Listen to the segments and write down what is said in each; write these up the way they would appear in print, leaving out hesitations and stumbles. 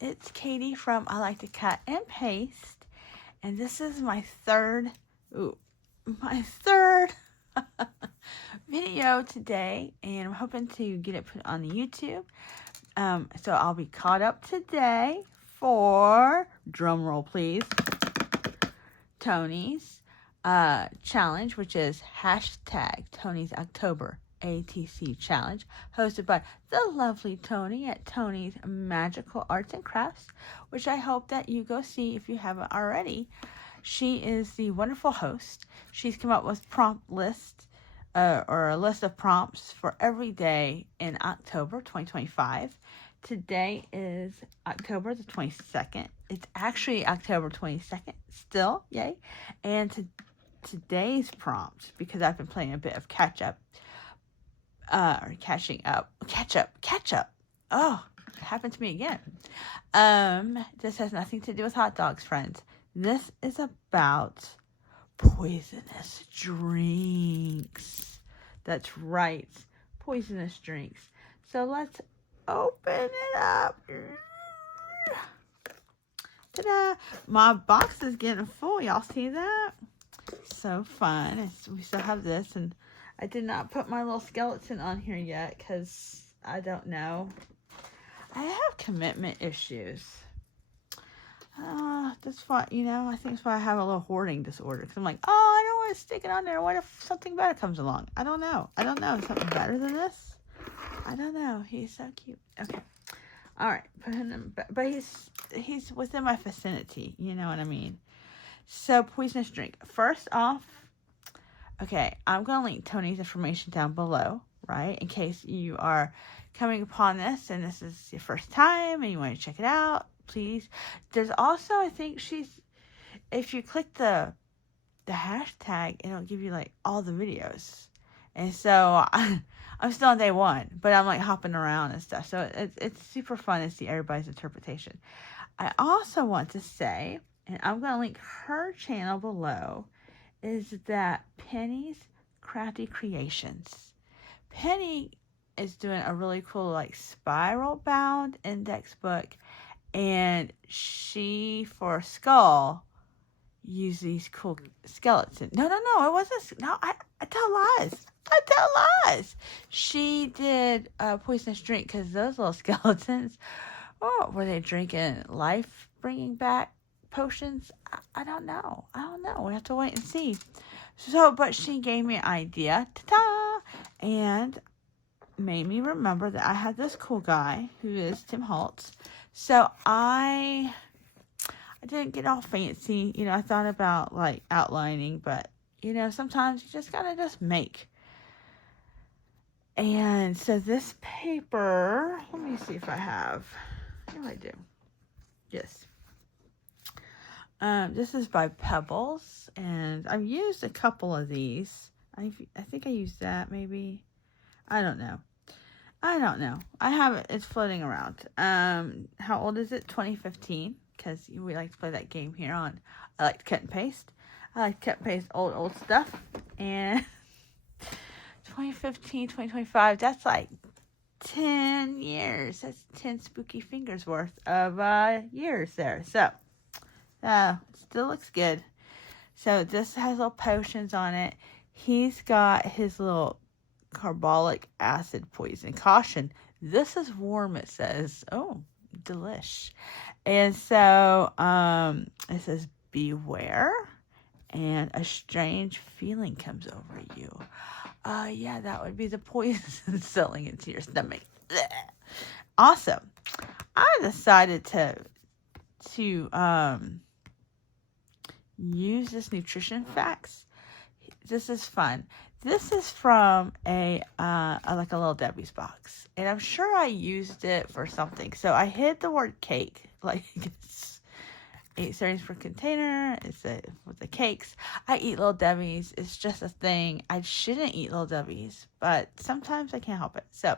it's Katie from I Like to Cut and Paste, and this is my third video today, and I'm hoping to get it put on the YouTube. So I'll be caught up today for, drum roll please, Toni's challenge, which is hashtag Toni's October ATC Challenge, hosted by the lovely Toni at Toni's Magical Arts and Crafts, which I hope that you go see if you haven't already. She is the wonderful host. She's come up with prompt list, or a list of prompts for every day in October 2025. Today is October the 22nd. It's actually October 22nd still, yay. And today's prompt, because I've been playing a bit of catch up. Oh, it happened to me again. This has nothing to do with hot dogs, friends. This is about poisonous drinks. That's right, poisonous drinks. So let's open it up. Ta-da! My box is getting full. Y'all see that? So fun. We still have this, and I did not put my little skeleton on here yet because I don't know. I have commitment issues. That's why, I think that's why I have a little hoarding disorder. Because I'm like, oh, I don't want to stick it on there. What if something better comes along? I don't know. Something better than this? I don't know. He's so cute. Okay. All right. Put him in, but he's within my vicinity. You know what I mean? So, poisonous drink. First off, okay, I'm going to link Toni's information down below, right? In case you are coming upon this and this is your first time and you want to check it out, please. There's also, I think if you click the hashtag, it'll give you like all the videos. And so I'm still on day one, but I'm like hopping around and stuff. So it's super fun to see everybody's interpretation. I also want to say, and I'm going to link her channel below, is that Penny's Crafty Creations. Penny is doing a really cool like spiral bound index book, and she, for Skull, used these cool skeletons. No, it wasn't. No, I tell lies. She did a poisonous drink because those little skeletons, were they drinking life-bringing back potions? I don't know. We have to wait and see. So, but she gave me an idea, ta-da, and made me remember that I had this cool guy who is Tim Holtz. So I didn't get all fancy. I thought about like outlining, but sometimes you just gotta just make. And so this paper, let me see if I have. I do. Yes. This is by Pebbles, and I've used a couple of these. I think I used that maybe. I don't know. I have it. It's floating around. How old is it? 2015. Because we like to play that game here on I Like to Cut and Paste. I like to cut and paste old stuff. And 2015, 2025, that's like 10 years. That's 10 spooky fingers worth of years there. So, still looks good. So, this has little potions on it. He's got his little carbolic acid poison. Caution, this is warm, it says. Oh, delish. And so, it says, beware, and a strange feeling comes over you. Yeah, that would be the poison settling into your stomach. Blech. Awesome. I decided to use this nutrition facts. This is fun. This is from a little Debbie's box, and I'm sure I used it for something. So I hid the word cake, like it's 8 servings per container. It's with the cakes. I eat Little Debbie's. It's just a thing. I shouldn't eat Little Debbie's, but sometimes I can't help it. So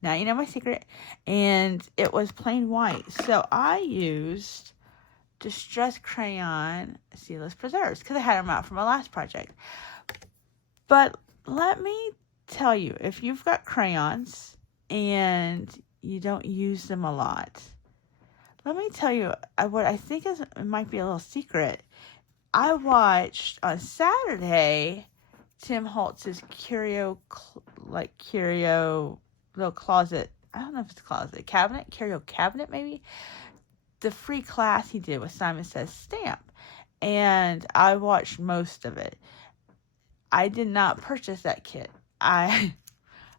now you know my secret. And it was plain white. So I used Distress Crayon Seedless Preserves because I had them out for my last project. But let me tell you, if you've got crayons and you don't use them a lot, let me tell you what I think might be a little secret. I watched on Saturday Tim Holtz's curio little closet. I don't know if it's a closet, curio cabinet maybe. The free class he did with Simon Says Stamp. And I watched most of it. I did not purchase that kit. I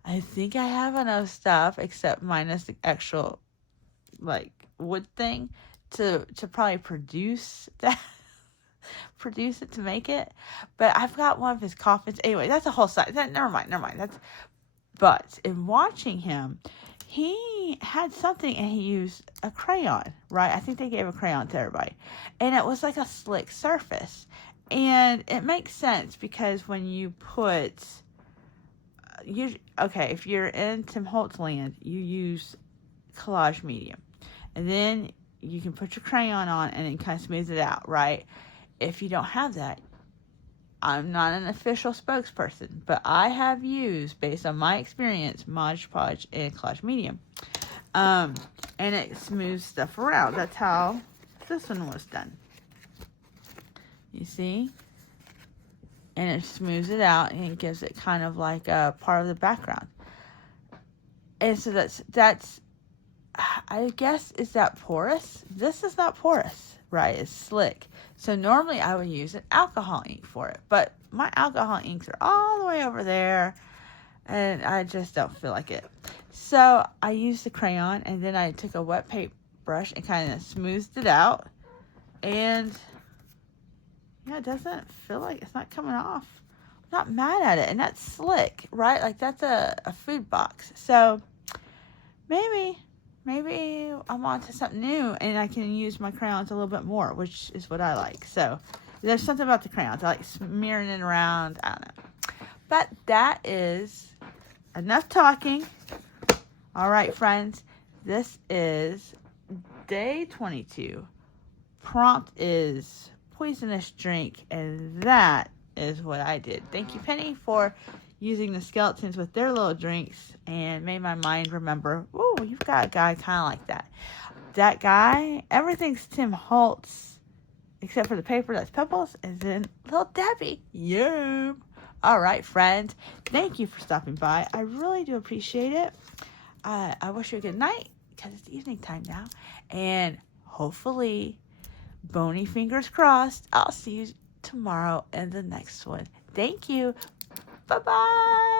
think I have enough stuff, except minus the actual like wood thing, to probably produce that. Produce it to make it. But I've got one of his coffins. Anyway, that's a whole side. Never mind. But in watching him, he had something and he used a crayon, right? I think they gave a crayon to everybody. And it was like a slick surface. And it makes sense because when you put, if you're in Tim Holtz land, you use collage medium. And then you can put your crayon on and it kind of smooths it out, right? If you don't have that, I'm not an official spokesperson, but I have used, based on my experience, Mod Podge and collage medium. And it smooths stuff around. That's how this one was done. You see? And it smooths it out and it gives it kind of like a part of the background. And so that's I guess, is that porous? This is not porous, right? It's slick. So normally I would use an alcohol ink for it, but my alcohol inks are all the way over there and I just don't feel like it. So I used the crayon and then I took a wet paint brush and kind of smoothed it out. And yeah, it doesn't feel like it's not coming off. I'm not mad at it. And that's slick, right? Like that's a food box. So maybe I'm on to something new and I can use my crayons a little bit more, which is what I like. So there's something about the crayons. I like smearing it around. I don't know. But that is enough talking. All right, friends. This is day 22. Prompt is poisonous drink. And that is what I did. Thank you, Penny, for using the skeletons with their little drinks and made my mind remember, oh, you've got a guy kind of like that. That guy, everything's Tim Holtz, except for the paper that's Pebbles, is in Little Debbie. Yeah. All right, friends. Thank you for stopping by. I really do appreciate it. I wish you a good night because it's evening time now. And hopefully, bony fingers crossed, I'll see you tomorrow in the next one. Thank you. Bye-bye.